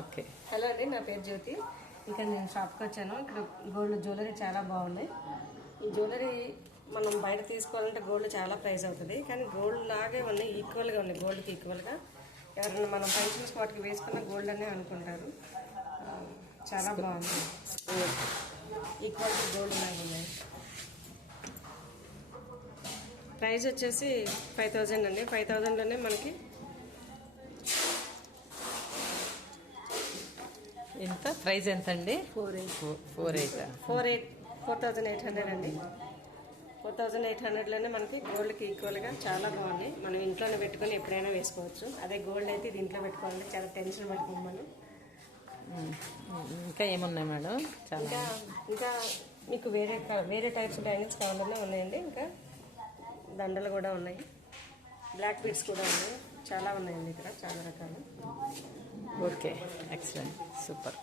Okay. Hello అండి, నా పేరు జ్యోతి. ఇంకా నేను షాప్కి వచ్చాను. ఇక్కడ గోల్డ్ జ్యువెలరీ చాలా బాగున్నాయి. ఈ జ్యువెలరీ మనం బయట తీసుకోవాలంటే గోల్డ్ చాలా ప్రైస్ అవుతుంది, కానీ గోల్డ్ లాగే ఉన్నాయి, ఈక్వల్గా ఉన్నాయి, గోల్డ్కి ఈక్వల్గా. ఎవరైనా మనం ఫంక్షన్స్ వాటికి వేసుకున్న గోల్డ్ అనే అనుకుంటారు. చాలా బాగుంది, ఈక్వల్గా గోల్డ్ లాగా ఉన్నాయి. ప్రైస్ వచ్చేసి 5000 అండి. 5000లోనే మనకి ఎంత ప్రైస్ ఎంత అండి? 4800 అండి. 4800లోనే మనకి గోల్డ్కి ఈక్వల్గా చాలా బాగున్నాయి. మనం ఇంట్లోనే పెట్టుకొని ఎప్పుడైనా వేసుకోవచ్చు. అదే గోల్డ్ అయితే ఇది ఇంట్లో పెట్టుకోవాలంటే చాలా టెన్షన్ పడుతుంది మనం. ఇంకా ఏమున్నాయి మేడం? ఇంకా మీకు వేరే టైప్స్ బ్యాంగిల్స్ కావాలన్నా ఉన్నాయండి. ఇంకా దండలు కూడా ఉన్నాయి, బ్లాక్ బీడ్స్ కూడా ఉన్నాయి, చాలా ఉన్నాయండి ఇక్కడ, చాలా రకాలు. Okay, excellent, super.